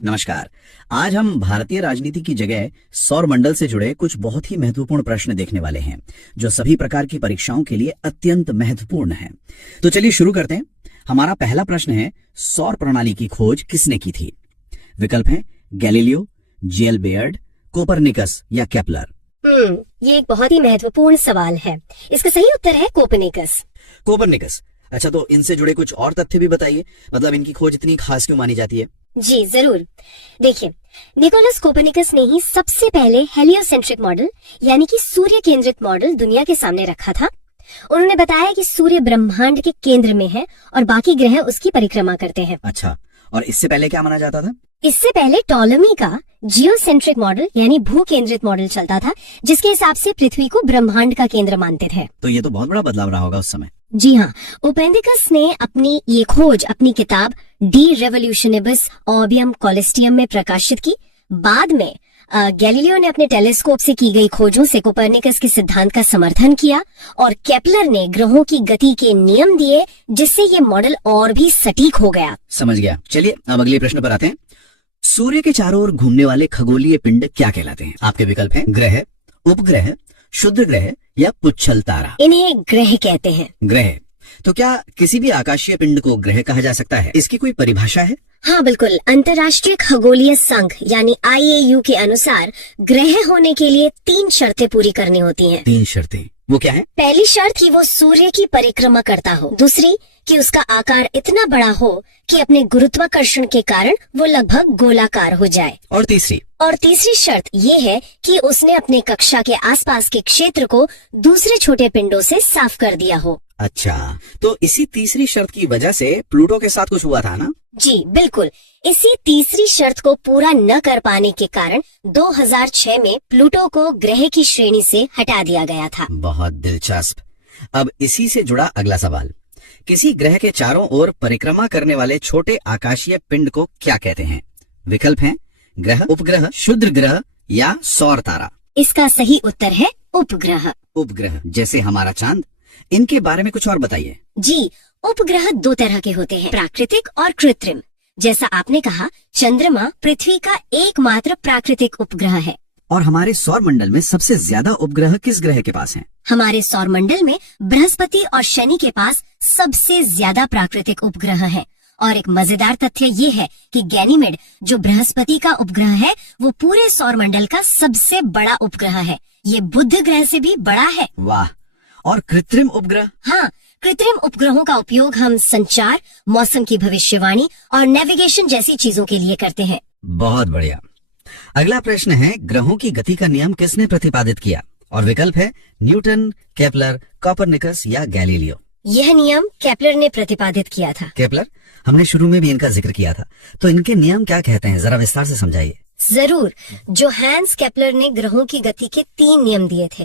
नमस्कार। आज हम भारतीय राजनीति की जगह सौर मंडल से जुड़े कुछ बहुत ही महत्वपूर्ण प्रश्न देखने वाले हैं, जो सभी प्रकार की परीक्षाओं के लिए अत्यंत महत्वपूर्ण हैं। तो चलिए शुरू करते हैं। हमारा पहला प्रश्न है, सौर प्रणाली की खोज किसने की थी? विकल्प हैं गैलीलियो, जेल बेयर्ड, कोपरनिकस या केपलर। ये एक बहुत ही महत्वपूर्ण सवाल है। इसका सही उत्तर है कोपरनिकस। कोपरनिकस। अच्छा, तो इनसे जुड़े कुछ और तथ्य भी बताइए, मतलब इनकी खोज इतनी खास क्यों मानी जाती है? जी जरूर। देखिए, निकोलस कोपरनिकस ने ही सबसे पहले हेलियोसेंट्रिक मॉडल यानी कि सूर्य केंद्रित मॉडल दुनिया के सामने रखा था। उन्होंने बताया कि सूर्य ब्रह्मांड के केंद्र में है और बाकी ग्रह उसकी परिक्रमा करते हैं। अच्छा, और इससे पहले क्या माना जाता था? इससे पहले टॉलमी का जियोसेंट्रिक मॉडल यानी भू केंद्रित मॉडल चलता था, जिसके हिसाब से पृथ्वी को ब्रह्मांड का केंद्र मानते थे। तो ये तो बहुत बड़ा बदलाव रहा होगा उस समय। जी हाँ, कोपरनिकस ने अपनी ये खोज अपनी किताब डी रेवोल्यूशनिबस ऑर्बियम कोलेस्टियम में प्रकाशित की। बाद में गैलीलियो ने अपने टेलीस्कोप से की गई खोजों से कोपरनिकस के सिद्धांत का समर्थन किया और केपलर ने ग्रहों की गति के नियम दिए, जिससे ये मॉडल और भी सटीक हो गया। समझ गया। चलिए अब अगले प्रश्न पर आते हैं। सूर्य के चारों ओर घूमने वाले खगोलीय पिंड क्या कहलाते हैं? आपके विकल्प हैं ग्रह, उपग्रह, क्षुद्र ग्रह या पुच्छल तारा। इन्हें ग्रह कहते हैं। ग्रह। तो क्या किसी भी आकाशीय पिंड को ग्रह कहा जा सकता है? इसकी कोई परिभाषा है? हाँ बिल्कुल। अंतर्राष्ट्रीय खगोलीय संघ यानी IAU के अनुसार ग्रह होने के लिए 3 शर्तें पूरी करनी होती हैं। 3 शर्तें, वो क्या है? पहली शर्त कि वो सूर्य की परिक्रमा करता हो। दूसरी कि उसका आकार इतना बड़ा हो कि अपने गुरुत्वाकर्षण के कारण वो लगभग गोलाकार हो जाए। और तीसरी शर्त ये है कि उसने अपने कक्षा के आसपास के क्षेत्र को दूसरे छोटे पिंडों से साफ कर दिया हो। अच्छा, तो इसी तीसरी शर्त की वजह से प्लूटो के साथ कुछ हुआ था ना? जी बिल्कुल। इसी तीसरी शर्त को पूरा न कर पाने के कारण 2006 में प्लूटो को ग्रह की श्रेणी से हटा दिया गया था। बहुत दिलचस्प। अब इसी से जुड़ा अगला सवाल, किसी ग्रह के चारों ओर परिक्रमा करने वाले छोटे आकाशीय पिंड को क्या कहते हैं? विकल्प हैं ग्रह, उपग्रह, क्षुद्र ग्रह या सौर तारा। इसका सही उत्तर है उपग्रह। उपग्रह जैसे हमारा चांद। इनके बारे में कुछ और बताइए। जी, उपग्रह 2 तरह के होते हैं, प्राकृतिक और कृत्रिम। जैसा आपने कहा, चंद्रमा पृथ्वी का एकमात्र प्राकृतिक उपग्रह है। और हमारे सौर मंडल में सबसे ज्यादा उपग्रह किस ग्रह के पास हैं? हमारे सौर मंडल में बृहस्पति और शनि के पास सबसे ज्यादा प्राकृतिक उपग्रह है। और एक मजेदार तथ्य ये है कि गैनीमेड, जो बृहस्पति का उपग्रह है, वो पूरे सौर मंडल का सबसे बड़ा उपग्रह है। ये बुध ग्रह से भी बड़ा है। वाह। और कृत्रिम उपग्रह? हाँ, कृत्रिम उपग्रहों का उपयोग हम संचार, मौसम की भविष्यवाणी और नेविगेशन जैसी चीजों के लिए करते हैं। बहुत बढ़िया। अगला प्रश्न है, ग्रहों की गति का नियम किसने प्रतिपादित किया? और विकल्प है न्यूटन, केपलर, कोपरनिकस या गैलीलियो। यह नियम केपलर ने प्रतिपादित किया था। केपलर? हमने शुरू में भी इनका जिक्र किया था, तो इनके नियम क्या कहते हैं, जरा विस्तार से समझाइए। जरूर। जोहान्स केपलर ने ग्रहों की गति के 3 नियम दिए थे।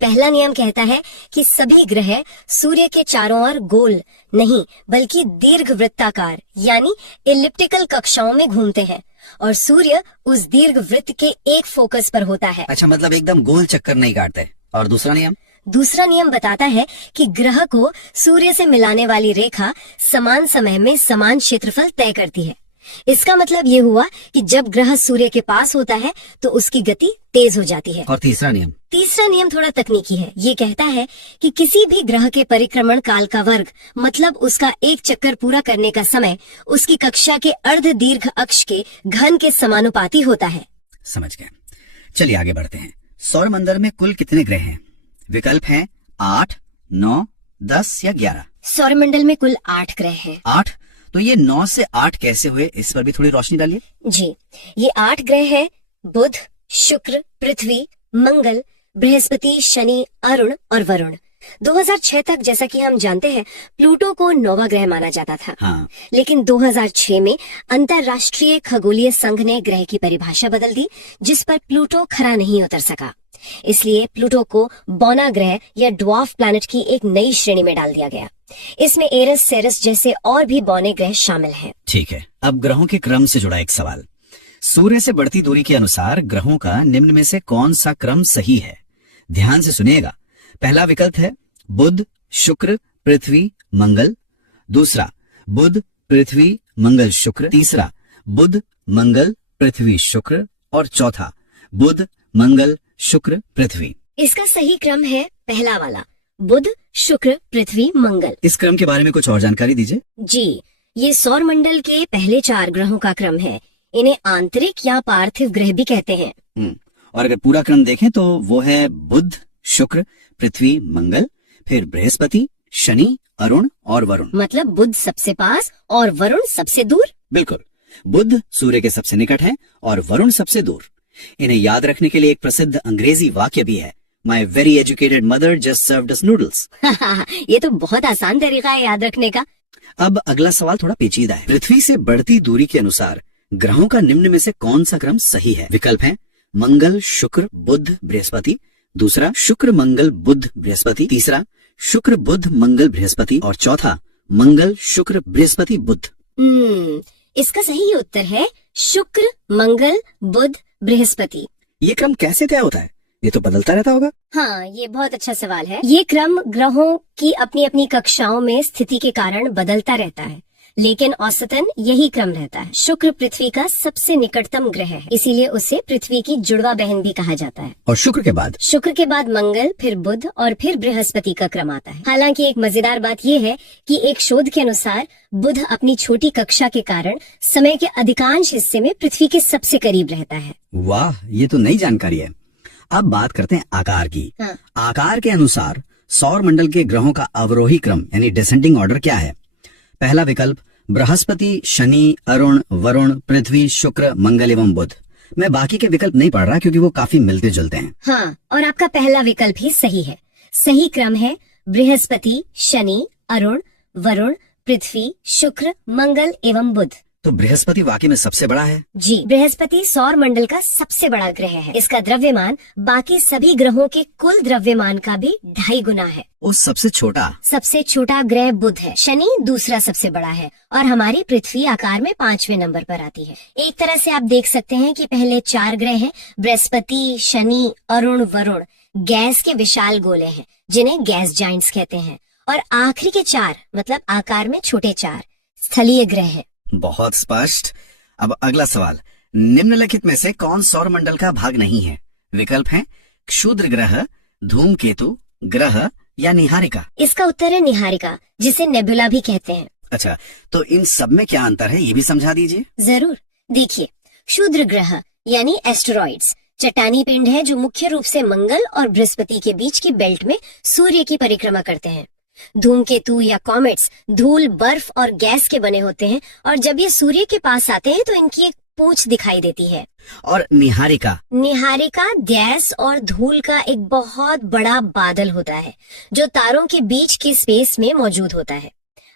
पहला नियम कहता है कि सभी ग्रह सूर्य के चारों ओर गोल नहीं बल्कि दीर्घवृत्ताकार यानी इलिप्टिकल कक्षाओं में घूमते हैं और सूर्य उस दीर्घ वृत्त के एक फोकस पर होता है। अच्छा, मतलब एकदम गोल चक्कर नहीं काटते। और दूसरा नियम बताता है कि ग्रह को सूर्य से मिलाने वाली रेखा समान समय में समान क्षेत्रफल तय करती है। इसका मतलब ये हुआ कि जब ग्रह सूर्य के पास होता है तो उसकी गति तेज हो जाती है। और तीसरा नियम थोड़ा तकनीकी है। ये कहता है कि किसी भी ग्रह के परिक्रमण काल का वर्ग, मतलब उसका एक चक्कर पूरा करने का समय, उसकी कक्षा के अर्ध दीर्घ अक्ष के घन के समानुपाती होता है। समझ गया। चलिए आगे बढ़ते हैं। सौर मंडल में कुल कितने ग्रह हैं? विकल्प हैं 8, 9, 10 या 11। सौर मंडल में कुल 8 ग्रह हैं। 8? तो ये 9 से 8 कैसे हुए, इस पर भी थोड़ी रोशनी डालिए। जी, ये 8 ग्रह हैं बुध, शुक्र, पृथ्वी, मंगल, बृहस्पति, शनि, अरुण और वरुण। 2006 तक, जैसा कि हम जानते हैं, प्लूटो को 9वां ग्रह माना जाता था। हाँ। लेकिन 2006 में अंतर्राष्ट्रीय खगोलीय संघ ने ग्रह की परिभाषा बदल दी, जिस पर प्लूटो खरा नहीं उतर सका। इसलिए प्लूटो को बौना ग्रह या ड्वार्फ प्लैनेट की एक नई श्रेणी में डाल दिया गया। इसमें एरस, सेरस जैसे और भी बौने ग्रह शामिल हैं। ठीक है। अब ग्रहों के क्रम से जुड़ा एक सवाल, सूर्य से बढ़ती दूरी के अनुसार ग्रहों का निम्न में से कौन सा क्रम सही है? ध्यान से सुनिएगा। पहला विकल्प है बुध, शुक्र, पृथ्वी, मंगल। दूसरा बुध, पृथ्वी, मंगल, शुक्र। तीसरा बुध, मंगल, पृथ्वी, शुक्र और चौथा बुध, मंगल, शुक्र, पृथ्वी। इसका सही क्रम है पहला वाला, बुध, शुक्र, पृथ्वी, मंगल। इस क्रम के बारे में कुछ और जानकारी दीजिए। जी, ये सौर मंडल के पहले 4 ग्रहों का क्रम है। इन्हें आंतरिक या पार्थिव ग्रह भी कहते हैं। और अगर पूरा क्रम देखें तो वो है बुध, शुक्र, पृथ्वी, मंगल, फिर बृहस्पति, शनि, अरुण और वरुण। मतलब बुध सबसे पास और वरुण सबसे दूर। बिल्कुल, बुध सूर्य के सबसे निकट है और वरुण सबसे दूर। इन्हें याद रखने के लिए एक प्रसिद्ध अंग्रेजी वाक्य भी है, my very educated mother just served us noodles. ये तो बहुत आसान तरीका है याद रखने का। अब अगला सवाल थोड़ा पेचीदा है। पृथ्वी से बढ़ती दूरी के अनुसार ग्रहों का निम्न में से कौन सा क्रम सही है? विकल्प है मंगल, शुक्र, बुध, बृहस्पति। दूसरा शुक्र, मंगल, बुध, बृहस्पति। तीसरा शुक्र, बुध, मंगल, बृहस्पति। और चौथा मंगल, शुक्र, बृहस्पति, बुध। इसका सही उत्तर है शुक्र, मंगल, बुध, बृहस्पति। ये क्रम कैसे तय होता है? ये तो बदलता रहता होगा। हाँ, ये बहुत अच्छा सवाल है। ये क्रम ग्रहों की अपनी अपनी कक्षाओं में स्थिति के कारण बदलता रहता है, लेकिन औसतन यही क्रम रहता है। शुक्र पृथ्वी का सबसे निकटतम ग्रह है, इसीलिए उसे पृथ्वी की जुड़वा बहन भी कहा जाता है। और शुक्र के बाद मंगल, फिर बुध और फिर बृहस्पति का क्रम आता है। हालांकि एक मजेदार बात यह है कि एक शोध के अनुसार बुध अपनी छोटी कक्षा के कारण समय के अधिकांश हिस्से में पृथ्वी के सबसे करीब रहता है। वाह, ये तो नई जानकारी है। अब बात करते हैं आकार की। हाँ। आकार के अनुसार सौर मंडल के ग्रहों का अवरोही क्रम यानी डिसेंडिंग ऑर्डर क्या है? पहला विकल्प बृहस्पति, शनि, अरुण, वरुण, पृथ्वी, शुक्र, मंगल एवं बुध। मैं बाकी के विकल्प नहीं पढ़ रहा क्योंकि वो काफी मिलते जुलते हैं। हाँ, और आपका पहला विकल्प ही सही है। सही क्रम है बृहस्पति, शनि, अरुण, वरुण, पृथ्वी, शुक्र, मंगल एवं बुध। तो बृहस्पति वाकई में सबसे बड़ा है। जी, बृहस्पति सौर मंडल का सबसे बड़ा ग्रह है। इसका द्रव्यमान बाकी सभी ग्रहों के कुल द्रव्यमान का भी 2.5 गुना है। और सबसे छोटा ग्रह बुध है। शनि दूसरा सबसे बड़ा है और हमारी पृथ्वी आकार में 5वें नंबर पर आती है। एक तरह से आप देख सकते हैं कि पहले 4 ग्रह हैं, बृहस्पति, शनि, अरुण, वरुण, गैस के विशाल गोले हैं जिन्हें गैस जाइंट्स कहते हैं, और आखिरी के 4 मतलब आकार में छोटे 4 स्थलीय ग्रह हैं। बहुत स्पष्ट। अब अगला सवाल, निम्नलिखित में से कौन सौर मंडल का भाग नहीं है? विकल्प हैं क्षुद्र ग्रह, धूमकेतु, ग्रह या निहारिका। इसका उत्तर है निहारिका, जिसे नेबुला भी कहते हैं। अच्छा, तो इन सब में क्या अंतर है ये भी समझा दीजिए। जरूर, देखिए, क्षुद्र ग्रह यानी एस्टेरॉइड्स चट्टानी पिंड है जो मुख्य रूप से मंगल और बृहस्पति के बीच की बेल्ट में सूर्य की परिक्रमा करते हैं। धूमकेतु या कॉमेट्स धूल, बर्फ और गैस के बने होते हैं और जब ये सूर्य के पास आते हैं तो इनकी एक पूंछ दिखाई देती है। और निहारिका गैस और धूल का एक बहुत बड़ा बादल होता है जो तारों के बीच की स्पेस में मौजूद होता है।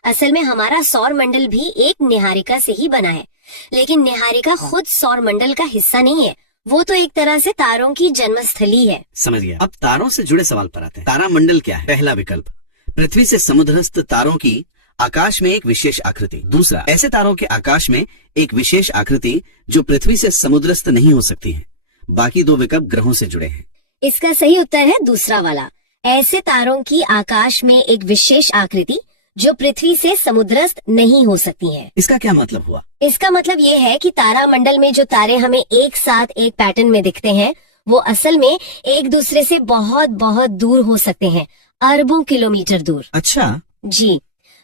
असल में हमारा सौर मंडल भी एक निहारिका से ही बना है, लेकिन निहारिका खुद सौर मंडल का हिस्सा नहीं है, वो तो एक तरह से तारों की जन्मस्थली है। समझ गया। अब तारों से जुड़े सवाल पर आते हैं। तारामंडल क्या है? पहला विकल्प पृथ्वी से समुद्रस्थ तारों की आकाश में एक विशेष आकृति। दूसरा, ऐसे तारों के आकाश में एक विशेष आकृति जो पृथ्वी से समुद्रस्थ नहीं हो सकती है। बाकी 2 विकल्प ग्रहों से जुड़े हैं। इसका सही उत्तर है दूसरा वाला, ऐसे तारों की आकाश में एक विशेष आकृति जो पृथ्वी से समुद्रस्थ नहीं हो सकती है। इसका क्या मतलब हुआ? इसका मतलब ये है कि तारामंडल में जो तारे हमें एक साथ एक पैटर्न में दिखते हैं वो असल में एक दूसरे से बहुत बहुत दूर हो सकते हैं, अरबों किलोमीटर दूर। अच्छा जी,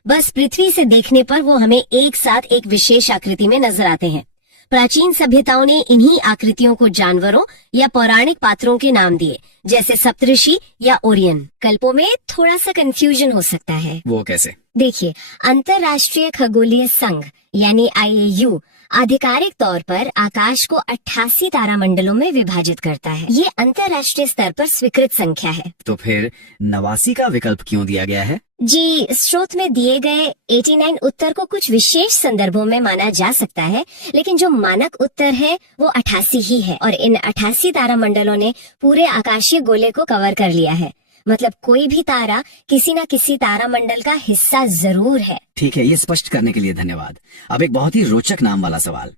बस पृथ्वी से देखने पर वो हमें एक साथ एक विशेष आकृति में नजर आते हैं। प्राचीन सभ्यताओं ने इन्हीं आकृतियों को जानवरों या पौराणिक पात्रों के नाम दिए, जैसे सप्तऋषि या ओरियन। कल्पों में थोड़ा सा कंफ्यूजन हो सकता है। वो कैसे? देखिए, अंतर्राष्ट्रीय खगोलीय संघ यानी IAU आधिकारिक तौर पर आकाश को 88 तारामंडलों में विभाजित करता है। ये अंतर्राष्ट्रीय स्तर पर स्वीकृत संख्या है। तो फिर 89 का विकल्प क्यों दिया गया है? जी, स्रोत में दिए गए 89 उत्तर को कुछ विशेष संदर्भों में माना जा सकता है, लेकिन जो मानक उत्तर है वो 88 ही है और इन 88 तारामंडलों ने पूरे आकाशीय गोले को कवर कर लिया है। मतलब कोई भी तारा किसी न किसी तारामंडल का हिस्सा जरूर है। ठीक है, ये स्पष्ट करने के लिए धन्यवाद। अब एक बहुत ही रोचक नाम वाला सवाल,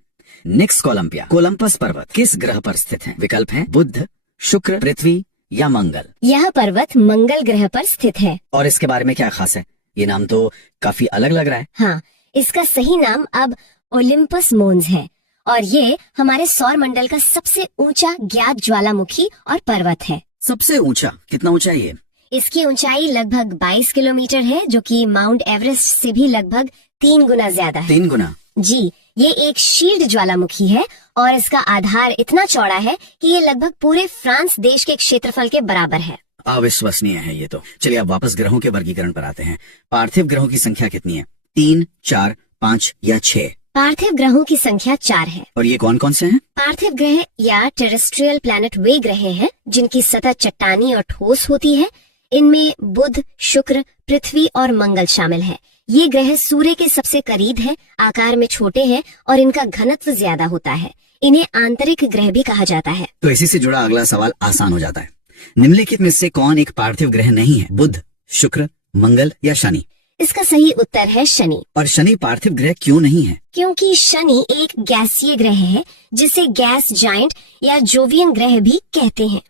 निक्स कोलंबिया कोलंबस पर्वत किस ग्रह पर स्थित है? विकल्प हैं बुध, शुक्र, पृथ्वी या मंगल। यह पर्वत मंगल ग्रह पर स्थित है। और इसके बारे में क्या खास है? ये नाम तो काफी अलग लग रहा है। हाँ, इसका सही नाम अब ओलिम्पस मोन्स है और ये हमारे सौर मंडल का सबसे ऊंचा ज्ञात ज्वालामुखी और पर्वत है। सबसे ऊंचा कितना ऊंचा है ये? इसकी ऊंचाई लगभग 22 किलोमीटर है, जो कि माउंट एवरेस्ट से भी लगभग 3 गुना ज्यादा है। 3 गुना? जी, ये एक शील्ड ज्वालामुखी है और इसका आधार इतना चौड़ा है कि ये लगभग पूरे फ्रांस देश के क्षेत्रफल के बराबर है। अविश्वसनीय है ये तो। चलिए अब वापस ग्रहों के वर्गीकरण पर आते हैं। पार्थिव ग्रहों की संख्या कितनी है? 3, 4, 5 या 6? पार्थिव ग्रहों की संख्या 4 है। और ये कौन कौन से हैं? पार्थिव ग्रह या टेरेस्ट्रियल प्लैनेट वे ग्रह हैं जिनकी सतह चट्टानी और ठोस होती है। इनमें बुध, शुक्र, पृथ्वी और मंगल शामिल है। ये ग्रह सूर्य के सबसे करीब है, आकार में छोटे हैं और इनका घनत्व ज्यादा होता है। इन्हें आंतरिक ग्रह भी कहा जाता है। तो इसी से जुड़ा अगला सवाल आसान हो जाता है। निम्नलिखित में से कौन एक पार्थिव ग्रह नहीं है? बुध, शुक्र, मंगल या शनि? इसका सही उत्तर है शनि। और शनि पार्थिव ग्रह क्यों नहीं है? क्योंकि शनि एक गैसीय ग्रह है जिसे गैस जायंट या जोवियन ग्रह भी कहते हैं।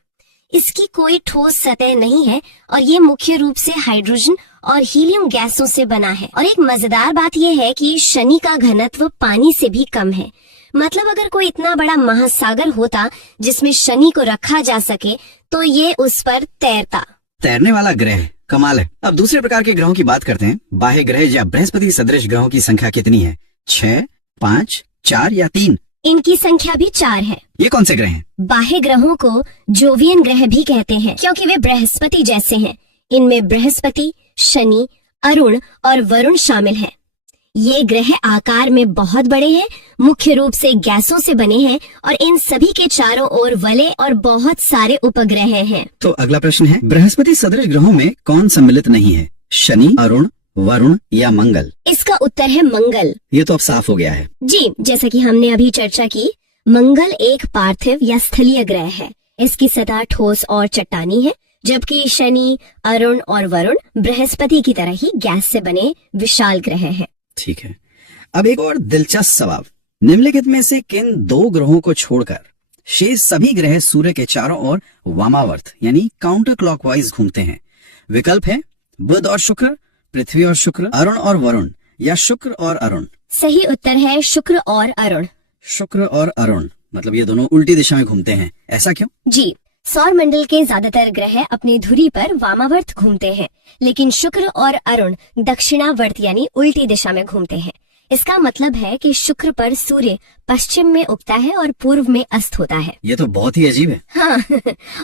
इसकी कोई ठोस सतह नहीं है और ये मुख्य रूप से हाइड्रोजन और हीलियम गैसों से बना है। और एक मजेदार बात यह है कि शनि का घनत्व पानी से भी कम है। मतलब अगर कोई इतना बड़ा महासागर होता जिसमें शनि को रखा जा सके तो ये उस पर तैरता। तैरने वाला ग्रह, कमाल है। अब दूसरे प्रकार के ग्रहों की बात करते हैं। बाह्य ग्रह या बृहस्पति सदृश ग्रहों की संख्या कितनी है? 6, 5, 4 या 3? इनकी संख्या भी 4 है। ये कौन से ग्रह हैं? बाह्य ग्रहों को जोवियन ग्रह भी कहते हैं क्योंकि वे बृहस्पति जैसे हैं। इनमें बृहस्पति, शनि, अरुण और वरुण शामिल हैं। ये ग्रह आकार में बहुत बड़े हैं, मुख्य रूप से गैसों से बने हैं और इन सभी के चारों ओर वलय और बहुत सारे उपग्रह हैं। तो अगला प्रश्न है, बृहस्पति सदृश ग्रहों में कौन सम्मिलित नहीं है? शनि, अरुण, वरुण या मंगल? इसका उत्तर है मंगल। ये तो अब साफ हो गया है। जी, जैसा कि हमने अभी चर्चा की, मंगल एक पार्थिव या स्थलीय ग्रह है। इसकी सतह ठोस और चट्टानी है, जबकि शनि, अरुण और वरुण बृहस्पति की तरह ही गैस से बने विशाल ग्रह हैं। ठीक है। अब एक और दिलचस्प सवाल, निम्नलिखित में से किन 2 ग्रहों को छोड़कर शेष सभी ग्रह सूर्य के चारों ओर वामावर्त यानी काउंटर क्लॉकवाइज घूमते हैं? विकल्प है बुध और शुक्र, पृथ्वी और शुक्र, अरुण और वरुण या शुक्र और अरुण? सही उत्तर है शुक्र और अरुण। शुक्र और अरुण, मतलब ये दोनों उल्टी दिशा में घूमते हैं, ऐसा क्यों? जी, सौर मंडल के ज्यादातर ग्रह अपनी धुरी पर वामावर्त घूमते हैं, लेकिन शुक्र और अरुण दक्षिणावर्त यानी उल्टी दिशा में घूमते हैं। इसका मतलब है कि शुक्र पर सूर्य पश्चिम में उगता है और पूर्व में अस्त होता है। ये तो बहुत ही अजीब है। हाँ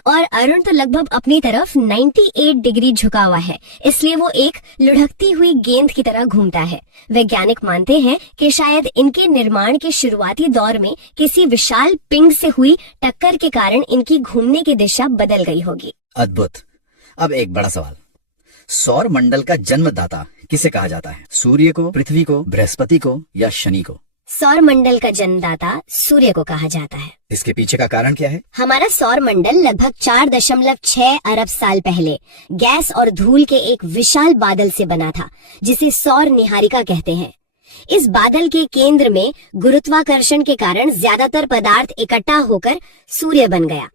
और अरुण तो लगभग अपनी तरफ 98 डिग्री झुका हुआ है, इसलिए वो एक लुढ़कती हुई गेंद की तरह घूमता है। वैज्ञानिक मानते हैं कि शायद इनके निर्माण के शुरुआती दौर में किसी विशाल पिंड से हुई टक्कर के कारण इनकी घूमने की दिशा बदल गई होगी। अद्भुत। अब एक बड़ा सवाल, सौर मंडल का जन्मदाता किसे कहा जाता है? सूर्य को, पृथ्वी को, बृहस्पति को या शनि को? सौर मंडल का जन्मदाता सूर्य को कहा जाता है। इसके पीछे का कारण क्या है? हमारा सौर मंडल लगभग 4.6 अरब साल पहले गैस और धूल के एक विशाल बादल से बना था, जिसे सौर निहारिका कहते हैं। इस बादल के केंद्र में गुरुत्वाकर्षण के कारण ज्यादातर पदार्थ इकट्ठा होकर सूर्य बन गया।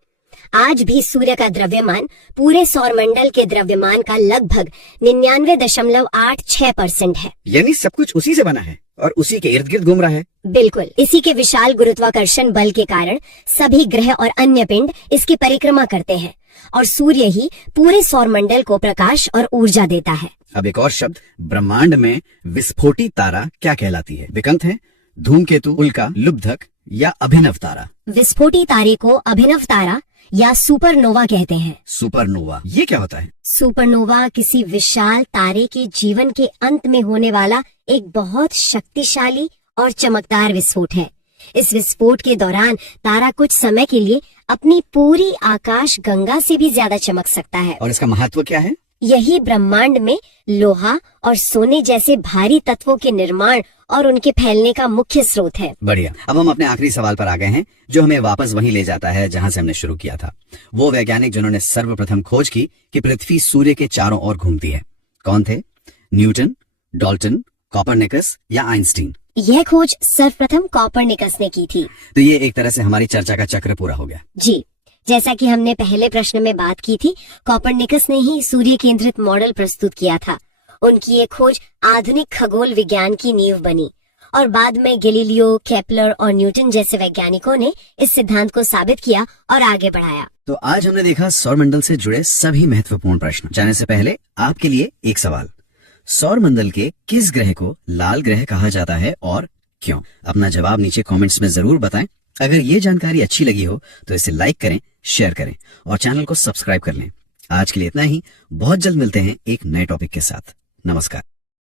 आज भी सूर्य का द्रव्यमान पूरे सौर मंडल के द्रव्यमान का लगभग 99.86% है। यानी सब कुछ उसी से बना है और उसी के इर्द गिर्द घूम रहा है। बिल्कुल, इसी के विशाल गुरुत्वाकर्षण बल के कारण सभी ग्रह और अन्य पिंड इसकी परिक्रमा करते हैं और सूर्य ही पूरे सौर मंडल को प्रकाश और ऊर्जा देता है। अब एक और शब्द, ब्रह्मांड में विस्फोटी तारा क्या कहलाती है? विकल्प है धूमकेतु, उल्का, लुब्धक या अभिनव तारा? विस्फोटी तारे को अभिनव तारा या सुपरनोवा कहते हैं। सुपरनोवा, ये क्या होता है? सुपरनोवा किसी विशाल तारे के जीवन के अंत में होने वाला एक बहुत शक्तिशाली और चमकदार विस्फोट है। इस विस्फोट के दौरान तारा कुछ समय के लिए अपनी पूरी आकाश गंगा से भी ज्यादा चमक सकता है। और इसका महत्व क्या है? यही ब्रह्मांड में लोहा और सोने जैसे भारी तत्वों के निर्माण और उनके फैलने का मुख्य स्रोत है। बढ़िया। अब हम अपने आखिरी सवाल पर आ गए हैं, जो हमें वापस वहीं ले जाता है जहां से हमने शुरू किया था। वो वैज्ञानिक जिन्होंने सर्वप्रथम खोज की कि पृथ्वी सूर्य के चारों ओर घूमती है, कौन थे? न्यूटन, डाल्टन, कोपरनिकस या आइंस्टीन? यह खोज सर्वप्रथम कोपरनिकस ने की थी। तो ये एक तरह से हमारी चर्चा का चक्र पूरा हो गया। जी, जैसा कि हमने पहले प्रश्न में बात की थी, कोपरनिकस ने ही सूर्य केंद्रित मॉडल प्रस्तुत किया था। उनकी ये खोज आधुनिक खगोल विज्ञान की नींव बनी और बाद में गैलीलियो, केपलर और न्यूटन जैसे वैज्ञानिकों ने इस सिद्धांत को साबित किया और आगे बढ़ाया। तो आज हमने देखा सौरमंडल से जुड़े सभी महत्वपूर्ण प्रश्न। जाने से पहले आपके लिए एक सवाल, सौरमंडल के किस ग्रह को लाल ग्रह कहा जाता है और क्यों? अपना जवाब नीचे कमेंट्स में जरूर बताएं। अगर ये जानकारी अच्छी लगी हो तो इसे लाइक करें, शेयर करें और चैनल को सब्सक्राइब कर लें। आज के लिए इतना ही। बहुत जल्द मिलते हैं एक नए टॉपिक के साथ। नमस्कार।